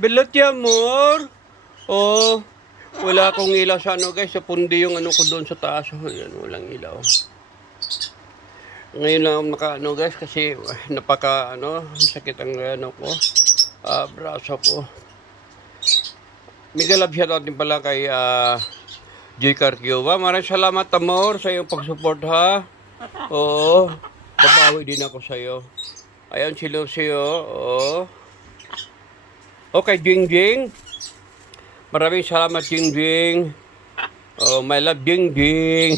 Bilot ya, amor. Oh, wala akong ilaw sa ano guys. Sa pundi yung ano ko doon sa taas. Oh, yan, walang ilaw. Ngayon lang ako ano guys kasi napaka sakit ang ano ko. Braso ko. Miguel love shoutout din pala kay J. Carcuba. Maraming salamat amor sa iyong pag-support ha. Oo. Babawi din ako sa iyo. Ayan si Lucio. Oo. Okay, Jing Jing. Maraming salamat, Jing Jing. Oh, my love, Jing Jing.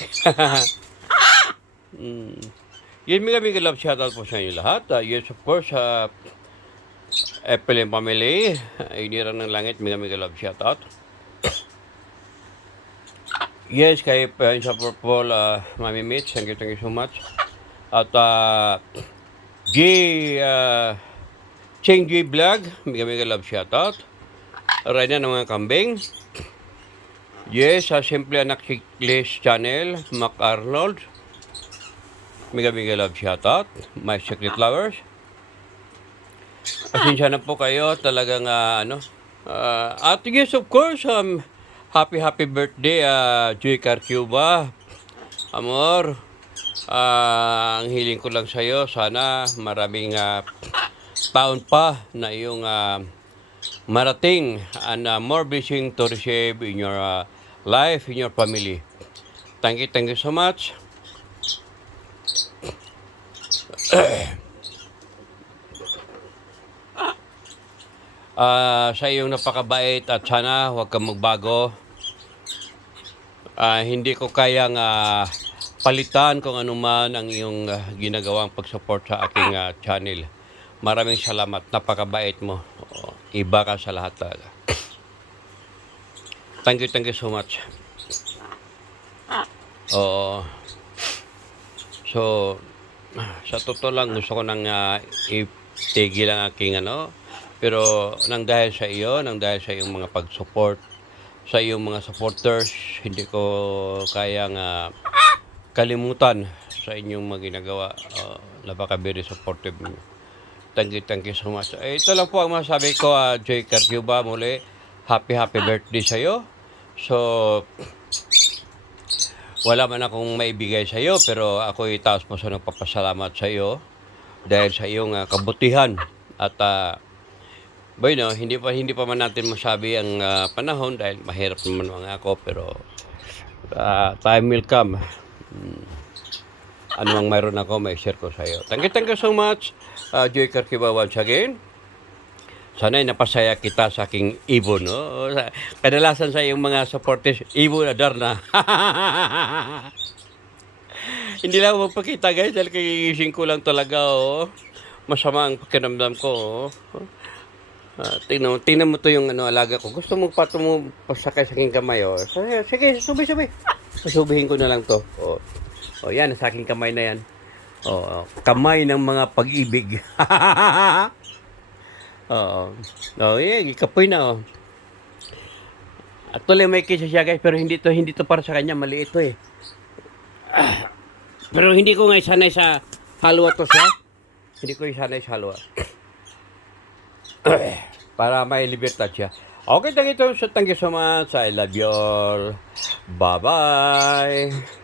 Yan, mga love shoutout po sa inyo lahat. Yes, of course, Apple and Family. Inira ng langit, mga love shoutout. Yes, kay sa Purple, Mami Mitch, thank you so much. At Cheng G Vlog, mga love shoutout. Ryan ng mga kambing. Yes, Simple Anak Chicklist Channel, Mac Arnold. Mega love shoutout. My Secret Flowers. Pasensya na po kayo. Talagang at yes, of course, happy birthday, Joy Carcuba. Amor, ang hiling ko lang sa'yo, sana maraming taon pa na iyong marating and more blessing to receive in your life, in your family. Thank you so much. Sa iyong napakabait at sana huwag kang magbago. Hindi ko kayang palitan kung ano man ang iyong ginagawang pag-support sa aking channel. Maraming salamat. Napakabait mo. Iba ka sa lahat talaga. Thank you so much. So, sa totoo lang gusto ko nang itigil ang aking pero nang dahil sa iyong mga pag-support, sa iyong mga supporters, hindi ko kayang kalimutan sa inyong mga ginagawa. Napaka-very supportive niyo. Thank you so much. Ito lang po ang masabi ko, Joy Carcuba, muli. Happy birthday sa iyo. So, wala man akong maibigay sa iyo, pero ako itaas po sa nagpapasalamat sa iyo dahil sa iyong kabutihan at hindi pa man natin masabi ang panahon dahil mahirap naman mga ako, pero time will come. Ano ang mayroon ako, may share ko sa iyo. Thank you so much, Joy Carcuba, once again. Sana'y napasaya kita sa aking ibon, no? Kadalasan sa iyong mga supporters, ibon na darna. Hindi lang ako magpakita guys, dahil kagigising ko lang talaga, masama ang pakiramdam ko, tingnan mo to yung alaga ko. Gusto mo pasakay sa aking kamay, Sige, subi. Susubihin ko na lang to. Yan, sa aking kamay na yan. Kamay ng mga pag-ibig. Ikapoy na, Actually, may kisa siya guys, pero hindi to para sa kanya, maliit to Pero hindi ko nga sanay sa halwa to siya. Hindi ko sanay sa halwa. Para may libertad siya. Okay, thank you so much. I love you all. Bye-bye.